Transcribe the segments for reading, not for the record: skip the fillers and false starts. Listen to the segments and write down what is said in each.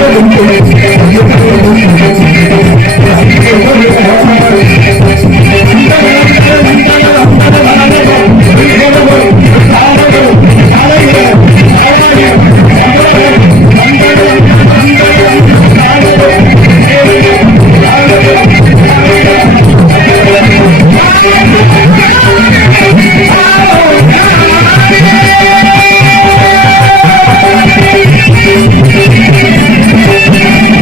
Thank you.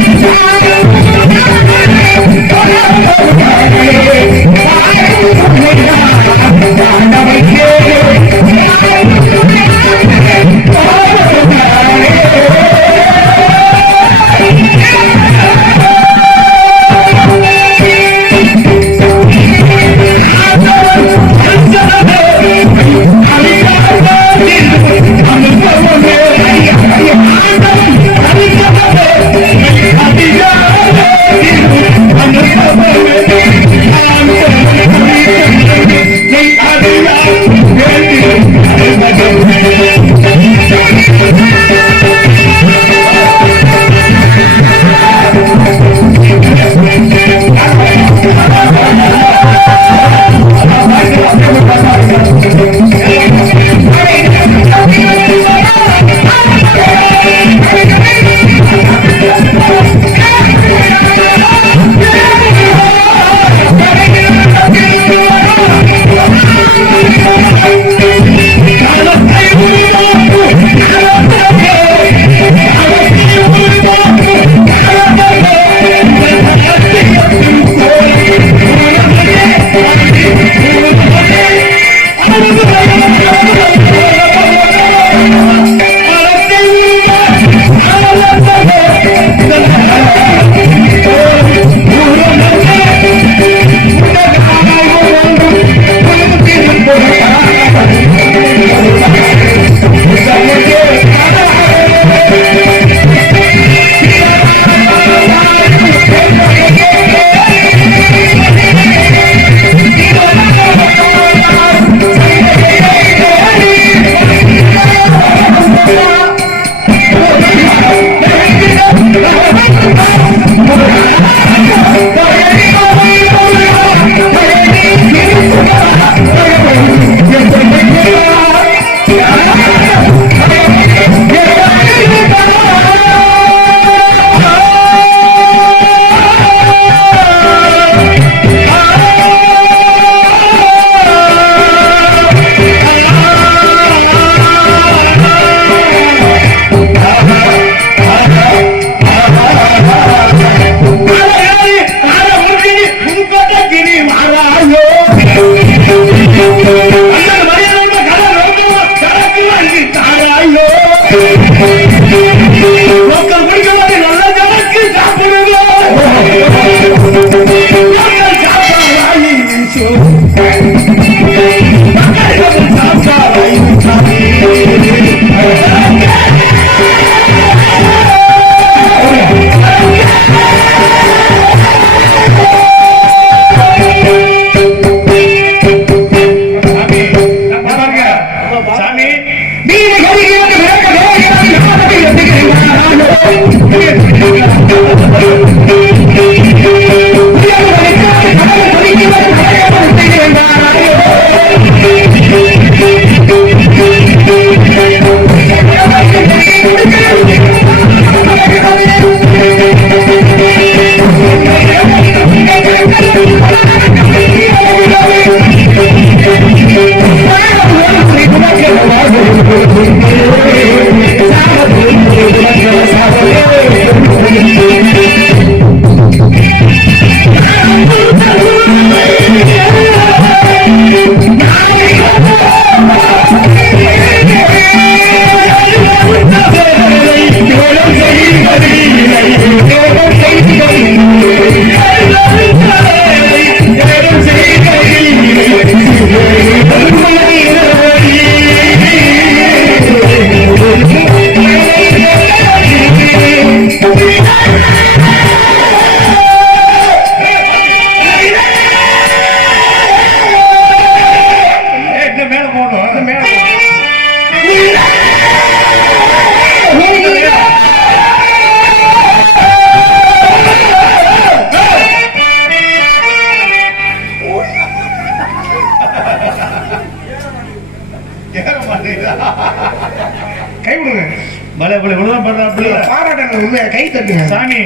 உண்மையா கை தட்டுங்க சாமி.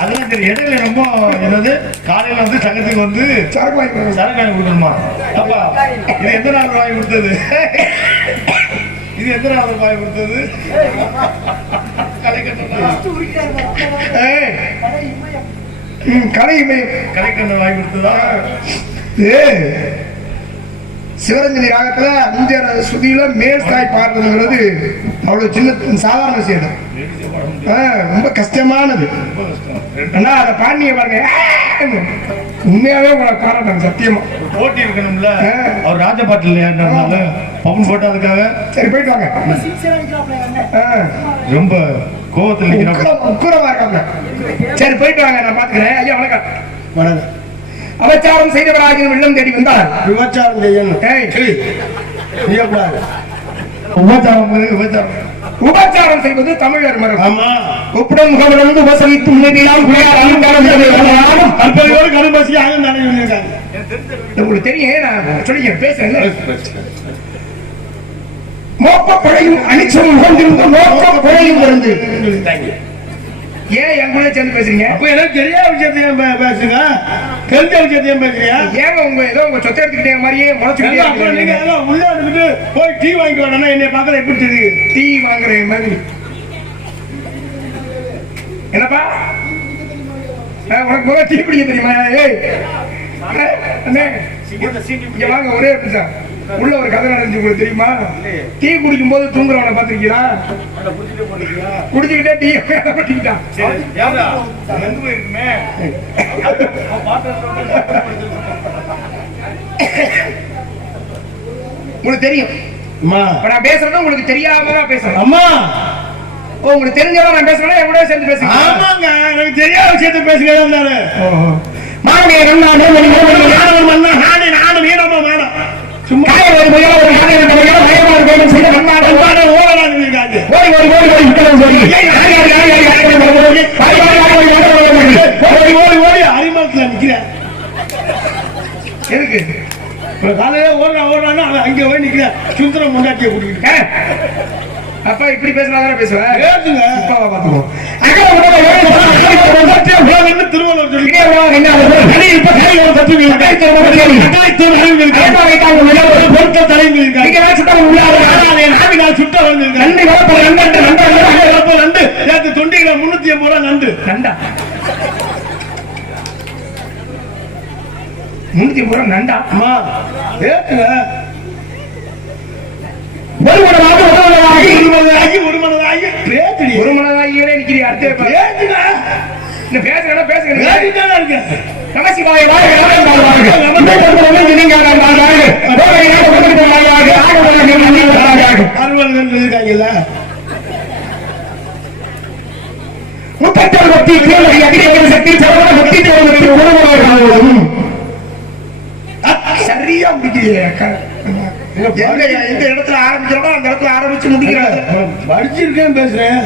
அதெல்லாம் சரி. இடையில ரொம்ப என்னது காலையில வந்து சங்கத்துக்கு வந்து சரக்கு வாங்கி கொடுக்கணுமா? அப்பா இது எந்த நாள் வாங்கி கொடுத்தது? இது எந்த நாள் வாங்கி கொடுத்தது? கலைக்கண்ணன் வாங்கி கொடுத்ததா? சிவரஞ்சனி ராகத்துல அஞ்சர சுதியில மேல்தாய் பாடுறதுங்கிறது அவ்வளவு சின்ன சாதாரண விஷயம். ரொம்ப கஷ்டமானது. ஆனா அதை பாண்டிய பாருங்க, உண்மையாவே உங்களை பாராட்டாங்க. சத்தியமா போட்டி இருக்கணும்ல. அவர் ராஜபாட்டில் இல்லையா பவுன் போட்டதுக்காக சரி போயிட்டு வாங்க. ரொம்ப கோவத்தில் உக்குரமா இருக்காங்க. சரி போயிட்டு வாங்க, நான் பாத்துக்கிறேன். ஐயா வணக்கம். வணக்கம். அபச்சாரம் செய்தவராஜன் வெள்ளம் தேடி வந்தார். விபச்சாரம் செய்யணும். உபச்சாரம் செய்வது தமிழர் மரபு. ஆமா. உப்புடன் முகமது உபசரித்து உங்களுக்கு தெரியும். நான் சொல்லி பேசுறேன். மோப்பப்படையும் அனிச்சமும் கொண்டிருந்த மோப்ப புழையும் இருந்து ஏன் என் கூட சேர்ந்து பேசுறீங்க? அப்ப எனக்கு தெரியாத விஷயத்தையும் பேசுங்க, தெரிஞ்ச விஷயத்தையும் பேசுறீங்க. ஏங்க உங்க ஏதோ உங்க சொத்தை எடுத்துக்கிட்டே மாதிரியே முளைச்சுக்கிட்டே நீங்க எல்லாம் உள்ள இருந்துட்டு போய் டீ வாங்கிட்டு வரணும். என்னை பார்க்கல எப்படி தெரியுது? டீ வாங்குற மாதிரி என்னப்பா? உனக்கு முதல்ல டீ பிடிக்க தெரியுமா? இங்க வாங்க, ஒரே நிமிஷம். உள்ள ஒரு கதை நடந்துச்சு, உங்களுக்கு தெரியுமா? டீ குடிக்கும் போது தூங்குறவனை பாத்திருக்கீங்களா? குடிச்சுக்கிட்டே டீ பண்ணிக்கிட்டான். உங்களுக்கு தெரியும். நான் பேசுறது உங்களுக்கு தெரியாம பேசுறேன். அம்மா உங்களுக்கு தெரிஞ்சவங்க நான் பேசுறேன், என் கூட சேர்ந்து பேசுறேன். ஆமாங்க, எனக்கு தெரியாத விஷயத்த பேசுகிறேன். எதுக்கு காலையில ஓடுறான் அங்க போய் நிக்கிறேன். சுந்தரம் முன்னாடியே கூட்டிட்டு அப்பா இப்படி பேசுறாங்க பேசுவேன். திருவள்ளுவர் தொண்டிகளை 380 நண்டு நண்டா 380 நண்டா. அம்மா ஒரு மனதாகி சரியா முடிக்கிறீங்க. இந்த இடத்துல ஆரம்பிக்கிறோம், அந்த இடத்துல ஆரம்பிச்சு முடிக்கிறாங்க. படிச்சிருக்கேன் பேசுறேன்.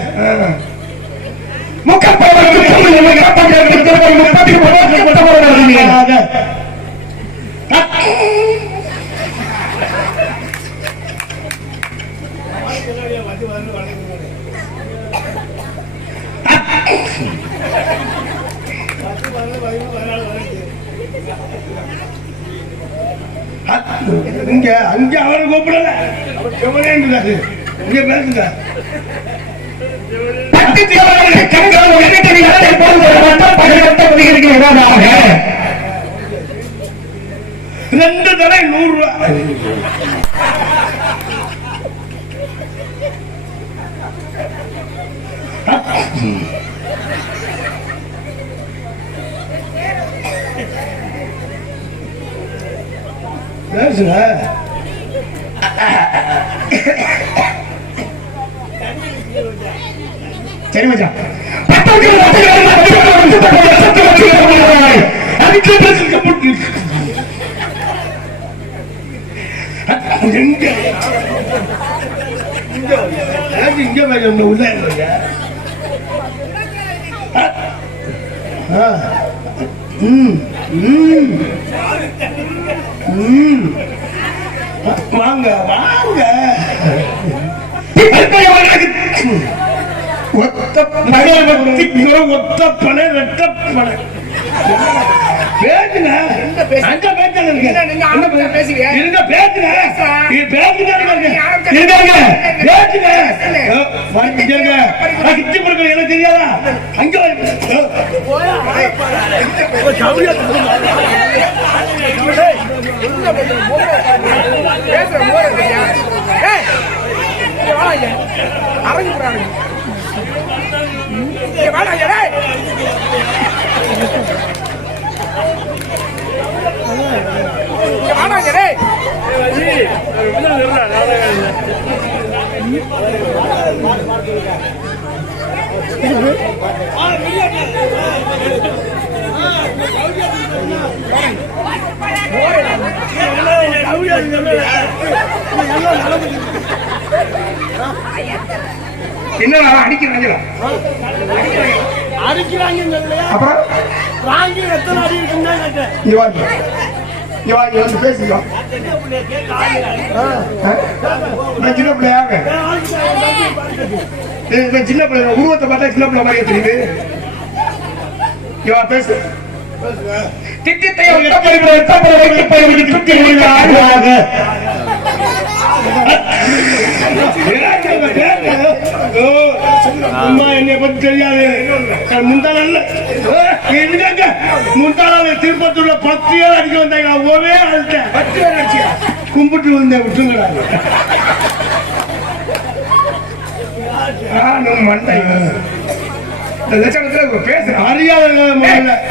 இங்க அங்க அவரை கூப்பிடல, இங்க பேசுங்க. ரெண்டு தடவை 100 ரூபாய். பேசுங்க. சரி மச்சான். இங்க உள்ள வாங்க வாங்க. ஒத்த பனை ஒத்த பனை ரெட்ட பனை பேசுங்க அங்க பேசுங்க இருங்க பேசுங்க கிட்டி கொடுக்க எனக்கு தெரியாதா அங்க என்ன அடிக்கிறாங்க அப்புறம் பேசிக்கோ சின்ன பிள்ளையாக சின்ன பிள்ளை உருவத்தை பார்த்தா சின்ன பிள்ளை மாதிரி தெரியுது பேசு திட்டத்தை என்னை பத்தி தெரியாது முந்தாள் திருப்பத்தூர்ல 10 பேர் அடிக்க வந்தாங்க ஒரே அழுத்தேன் 10 பேர் அடிச்சியா கும்பிட்டு வந்தேன் விட்டுங்கடா மண்டை லட்சணத்துல பேச அறியாத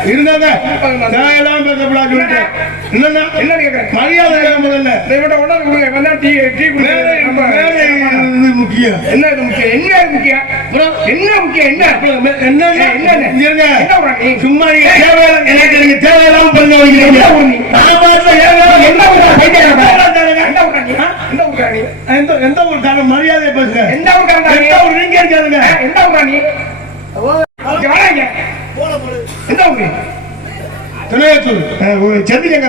இருந்தாங்க பேசப்படாது என்ன கேட்கிறேன் மரியாதை முதல்ல முக்கியம் என்ன முக்கியம் என்ன முக்கியம் என்ன முக்கியம் என்ன என்ன சும்மா எனக்கு நீங்க தேவையில்லாம பண்ண வைக்கிறீங்க எந்த ஊருக்கான மரியாதை பேசுங்க எந்த ஊருக்கான நீங்க இருக்காதுங்க எந்த ஊரா நீ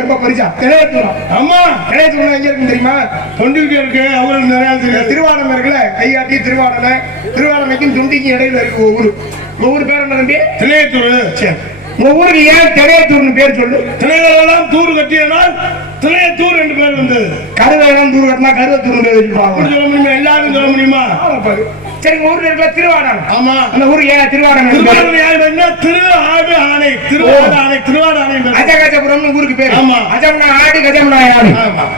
ரொம்ப பரிசா ஆமா தெரியுமா தொண்டிக்கிட்டே இருக்கு அவங்களுக்கு நிறைய திருவாடம் இருக்குல்ல கையாட்டி திருவாடனைக்கும் தொண்டிக்கும் இடையில இருக்கு ஒவ்வொரு பேர் என்ன தம்பி திணையத்தூர் சரி உங்க ஊருக்கு ஏன் திணையத்தூர்னு பேர் சொல்லு திணையெல்லாம் தூர் கட்டியனால் திணையத்தூர் என்று பேர் வந்தது கருவேலம் தூர் கட்டினா கருவத்தூர் சொல்ல முடியுமா எல்லாரும் சொல்ல முடியுமா சரி ஊர்ல இருக்கிற திருவாடம் ஆமா அந்த ஊர் ஏன் திருவாடம் திரு ஆடு ஆணை திருவாடு ஆணை அஜகஜபுரம் ஊருக்கு பேர் ஆமா அஜம்னா ஆடு கஜம்னா ஆடு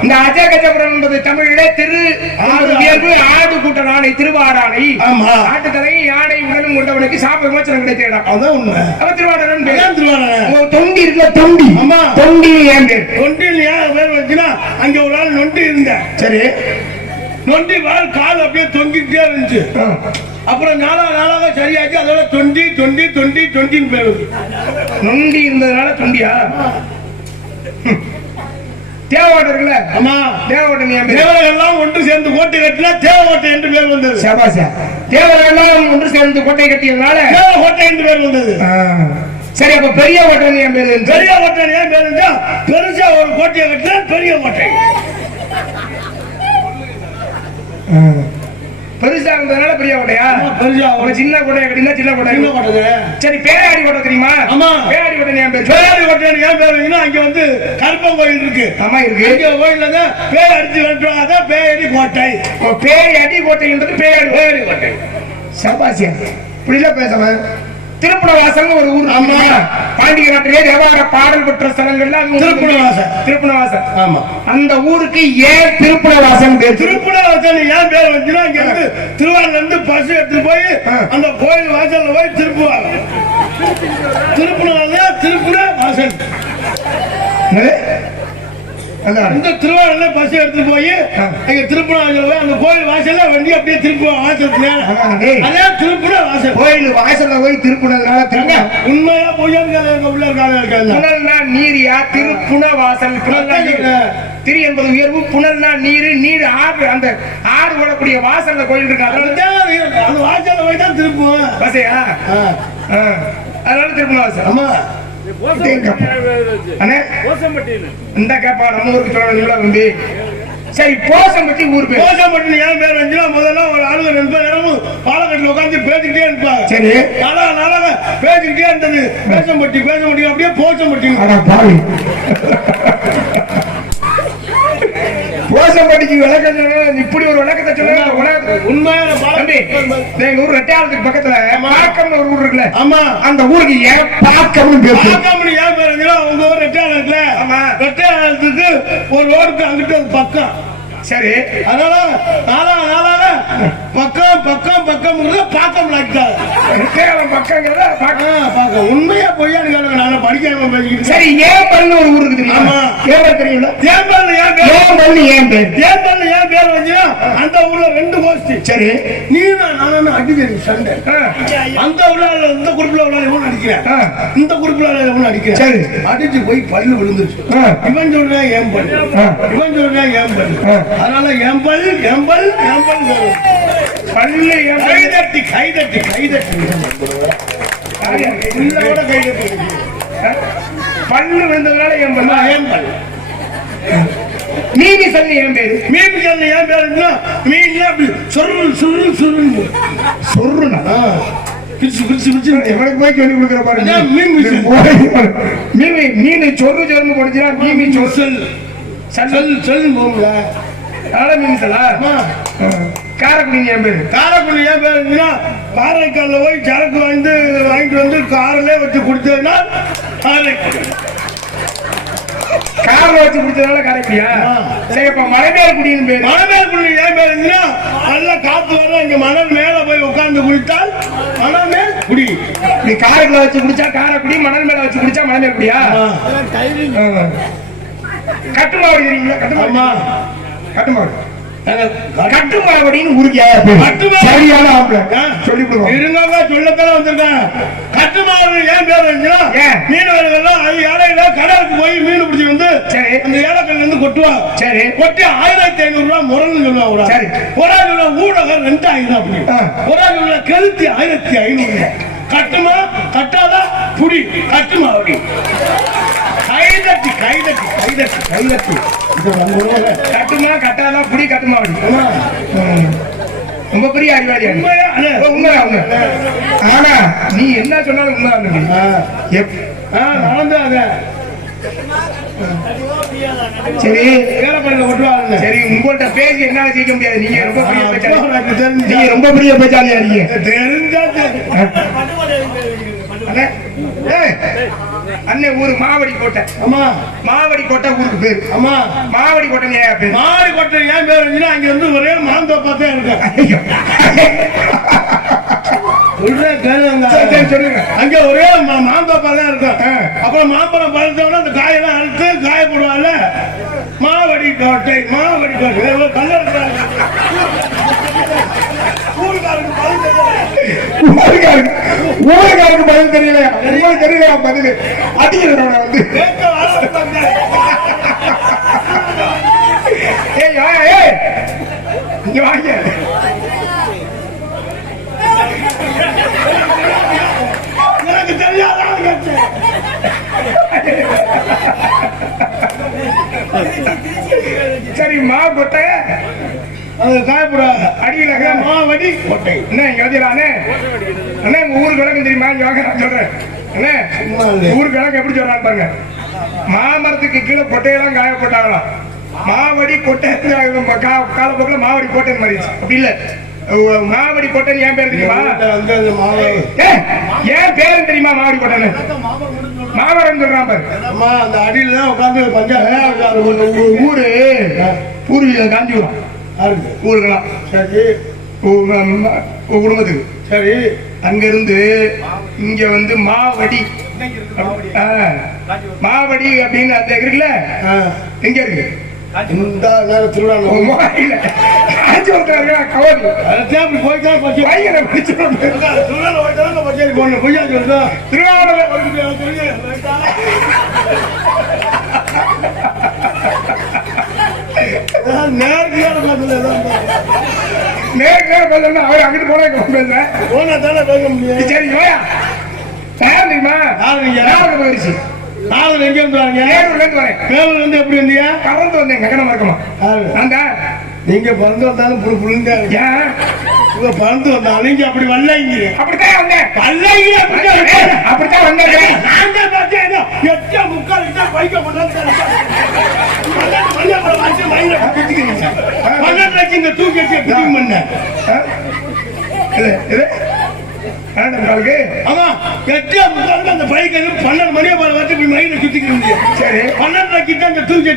இந்த அஜகஜபுரம் என்பது தமிழிலே திரு ஆடு ஆடு கூட்ட ஆணை திருவாடானை ஆமா ஆட்டுத்தலை யானை உடலும் கொண்டவனுக்கு சாப்ப விமோசனம் கிடைத்த இடம் அதான் உண்மை அப்ப திருவாடானு பேர் திருவாடான தொண்டி இருக்குல்ல தொண்டி ஆமா தொண்டி ஏன் பேர் தொண்டில் ஏன் பேர் வச்சுன்னா அங்க ஒரு ஆள் நொண்டி இருந்த சரி நொண்டி வாழ் கால் அப்படியே தொங்கிட்டே இருந்துச்சு அப்புறம் நாளாக சரியாச்சு அதோட தொண்டின்னு பேரு நொண்டி இருந்ததுனால தொண்டியா தேவகோட்டை இருக்குல்ல ஆமா தேவகோட்டை தேவரெல்லாம் ஒன்று சேர்ந்து கோட்டை கட்டினா தேவகோட்டை என்று பேர் வந்தது சபாசா தேவரெல்லாம் ஒன்று சேர்ந்து கோட்டை கட்டியதுனால தேவகோட்டை என்று பேர் வந்தது சரி அப்ப பெரிய கோட்டை ஏன் பேரு பெரிய கோட்டை ஏன் பேரு பெருசா ஒரு கோட்டையை கட்டினா பெரிய கோட்டை பெருசா இருந்ததுனால பெரிய கோட்டையா பெருசா ஒரு சின்ன கோட்டையை கட்டினா சின்ன கோட்டை சரி பேராடி கோட்டை தெரியுமா ஆமா பேராடி கோட்டை ஏன் பேர் பேராடி கோட்டை ஏன் பேர் அங்க வந்து கருப்பன் கோயில் இருக்கு ஆமா இருக்கு இங்க கோயில்ல தான் பேர் அடிச்சு வந்துட்டாங்க அதான் பேராடி கோட்டை பேராடி கோட்டைன்றது பேராடி கோட்டை சபாசியா இப்படிலாம் பேசாம திருப்புணவாசல் ஒரு ஊர் ஆமா பாண்டிய நாட்டிலே தேவார பாடல் பெற்ற ஸ்தலங்கள்ல திருப்புணவாசல் ஆமா அந்த ஊருக்கு ஏன் திருப்புணவாசல் பேர் திருப்புணவாசல் ஏன் பேர் வந்துன்னா இங்க இருந்து திருவாரூர்ல இருந்து பஸ் எடுத்து போய் அந்த கோயில் வாசல்ல போய் திருப்புவாங்க திருப்புணவாசல் இந்த திருவாரூர்ல பஸ் எடுத்து போய் எங்க திருப்புணவாசல் போய் அந்த கோயில் வாசல்ல வண்டி அப்படியே திருப்புவாங்க வாசல் திருப்புண வாசல் கோயில் வாசல்ல போய் திருப்புனதுனால உண்மையா பொய்யான்னு எங்க உள்ள இருக்காங்க நீரியா திருப்புண வாசல் திரு என்பது உயர்வு புனல்னா நீர் நீர் ஆறு அந்த ஆறு ஓடக்கூடிய வாசல்ல கோயில் இருக்கு அந்த வாசல்ல போய் தான் திருப்புவோம் பசையா அதனால திருப்புண வாசல் ஆமா இந்த கேப்பா நம்ம ஊருக்கு சொல்ல தம்பி சரி போசம்பட்டி ஊர் பேர். போசம்பட்டி ஏன் பேர் வந்துச்சுன்னா முதல்ல ஒரு ஆளுங்க 2 பேர் நேரமும் பாலக்கட்டில் உட்காந்து பேசிக்கிட்டே இருப்பாங்க. சரி நாளாக பேசிக்கிட்டே இருந்தது. பேசம்பட்டி அப்படியே போசம்பட்டி. போசம்பட்டிக்கு விளக்கம் இப்படி ஒரு விளக்கத்தை சொல்ல உண்மையான தம்பி. எங்க ஊர் ரெட்டையாளத்துக்கு பக்கத்துல பாக்கம்னு ஒரு ஊர் இருக்குல்ல, ஆமா அந்த ஊருக்கு ஏன் பாக்கம்னு பேர்? பாக்கம்னு ஏன் பேருங்களா? உங்க ஊர் ரெட்டையாளம் இருக்குல்ல, ஆமா ரெட்டையாளத்துக்கு ஒரு ரோடுக்கு அங்கிட்டு பக்கம். சரி அதனால நாளாக பக்கம் பாக்கம் லாக்கிட்டாங்க. உண்மையா பொய்யான்னு கேளுங்க. நான் படிக்காம பேசிக்கிட்டு. சரி ஏம்பல்னு ஒரு ஊர் இருக்குது. ஆமா ஏம்பல் தெரியுங்களா? ஏம்பல் ஏன் பேர் வந்துச்சுன்னா அந்த ஊர்ல 2 கோஷ்டி. சரி நீ நான் அடிக்கிறேன் சண்டை. அந்த ஊர்ல இந்த குரூப்ல உள்ள அடிக்கிறேன், இந்த குரூப்ல அடிக்கிறேன். சரி அடிச்சு போய் பல்லு விழுந்துச்சு. இவன் சொல்றேன் ஏம்பல், இவன் சொல்றேன் ஏம்பல். அதனால ஏம்பல் பல்லு கைதட்டி பல்லு விழுந்ததுனால ஏம்பல். மீனி சொல்லி ஏன் பேரு? மீன் சொல்லி ஏன் பேருன்னா மீன் அப்படி சொருன்னா எவனுக்கு போய் சொல்லி கொடுக்குற பாருங்க. மீன் சொருன்னு போடுச்சுன்னா மீமி சொல் போகல. காரைக்குடி ஏன் பேரு? காரைக்குடி ஏன் பேருன்னா காரைக்கால போய் சரக்கு வாங்கிட்டு வந்து காரிலே வச்சு குடிச்சதுன்னா காரில் வச்சு குடிச்சதுனால காரைக்குடியா? சரிப்பா மலைமேல்குடின்னு பேரு. மலைமேல்குடி ஏன் பேருன்னா நல்ல காத்து வர இங்க மணல் மேல போய் உட்கார்ந்து குடித்தால் மலைமேல்குடி. நீ காரைக்குள்ள வச்சு குடிச்சா காரைக்குடி, மணல் மேல வச்சு குடிச்சா மலைமேல்குடியா? கட்டுமாவடி தெரியுங்களா? கட்டுமாவடின்னு ஊருக்கு சரியான சொல்லி இருங்க சொல்லத்தானே வந்திருக்கேன். கட்டுமாவடி ஏன் பேர் மீனவர்கள் இலையில கடலுக்கு போய் மீன் பிடிச்சி வந்து அந்த ஏலக்கல்ல இருந்து கொட்டுவாங்க. சரி கொட்டி 1500 ரூபாய் முரல்னு சொல்லுவாங்க. சரி ஒரு ஆள் ஊடகம் 2000 அப்படி, ஒரு ஆள் கெளுத்தி 1500. கட்டுமா கட்டாத புடி கட்டுமாவடி. கைதட்டி கட்டுமா கட்டாதான் புடி கட்டுமாவடி. ரொம்ப பெரிய அறிவாளி. உண்மை. ஆனா நீ என்ன சொன்னாலும் உண்மை. சரி சரி உங்கள்கிட்ட பேசி என்ன செய்ய முடியாது. நீங்க ரொம்ப பெரிய பேச்சாளியா இருக்கீங்க. அண்ணன் ஊரு மாவடி கோட்டை. ஆமா மாவடி கோட்டை ஊருக்கு பேரு. ஆமா மாவடி கோட்டை ஏன் பேரு? மாவடி கோட்டை ஏன் பேரு? அங்க வந்து ஒரே மாந்தோப்பா இருக்கு. சொல்லுங்க. அங்க ஒரே மாந்தோப்பா தான் இருக்கும். அப்புறம் மாம்பழம் பழுத்தோட அந்த காயெல்லாம் அறுத்து காய போடுவாங்கல்ல. மாவடி கோட்டை ஊருக்காருக்கு பதில் தெரியல. உங்களுக்கு தெரியல பதில் அடிக்கிறவன வந்து இங்க வாங்க. எனக்கு தெரியாத சரி மா கொட்டை அது காயப்பட அடிக்கல மாவடி கோட்டை. என்ன யோசிக்கலானே அண்ணா உங்க ஊருக்கு விளக்கம் தெரியுமா? நான் சொல்றேன் அண்ணே ஊருக்கு விளக்கம் எப்படி சொல்றான்னு பாருங்க. மாமரத்துக்கு கீழே கொட்டையெல்லாம் காய போட்டாங்களாம். மாவடி கொட்டை காலப்போக்கில் மாவடி கோட்டை மாறிடுச்சு. அப்படி இல்ல மாவடி கோட்டை ஏன் பேர் தெரியுமா? ஏன் பேரு தெரியுமா? மாவடி கோட்டை மாமரம் சொல்றான் பாரு. அந்த அடியில தான் உட்காந்து பஞ்சாயத்து ஊரு பூர்வீகம் காஞ்சிபுரம் ஊருக்கலாம். சரி குடும்பத்துக்கு. சரி அங்க இருந்து இங்க வந்து மாவடி அப்படின்னு அந்த இருக்குல்ல, எங்க இருக்கு? இந்த திருவிழா அவர் அங்கிட்டு போனா பேச முடியும். சரி போயிடுச்சு. நாவல் எங்க இருந்து வரீங்க? வேலூர்ல இருந்து வரேன். வேலூர்ல இருந்து எப்படி வந்தீங்க? கவர்ந்து வந்தேன் ககனம் இருக்கமா. அந்த நீங்க பறந்து வந்தாலும் புழுங்க பறந்து வந்தாலும் நீங்க அப்படி வரலைங்க. அப்படித்தான் வந்தேன். வரலைங்க அப்படித்தான் வந்தேன். நாங்க பார்த்தேன் எட்ட முக்கால் பைக்க பண்ண தூக்கி பண்ண ஆமா எட்டே முக்கால் அந்த பைக் 12 மணி போல மயில சுத்திக்கிறீங்க. சரி 12 அந்த தூக்கி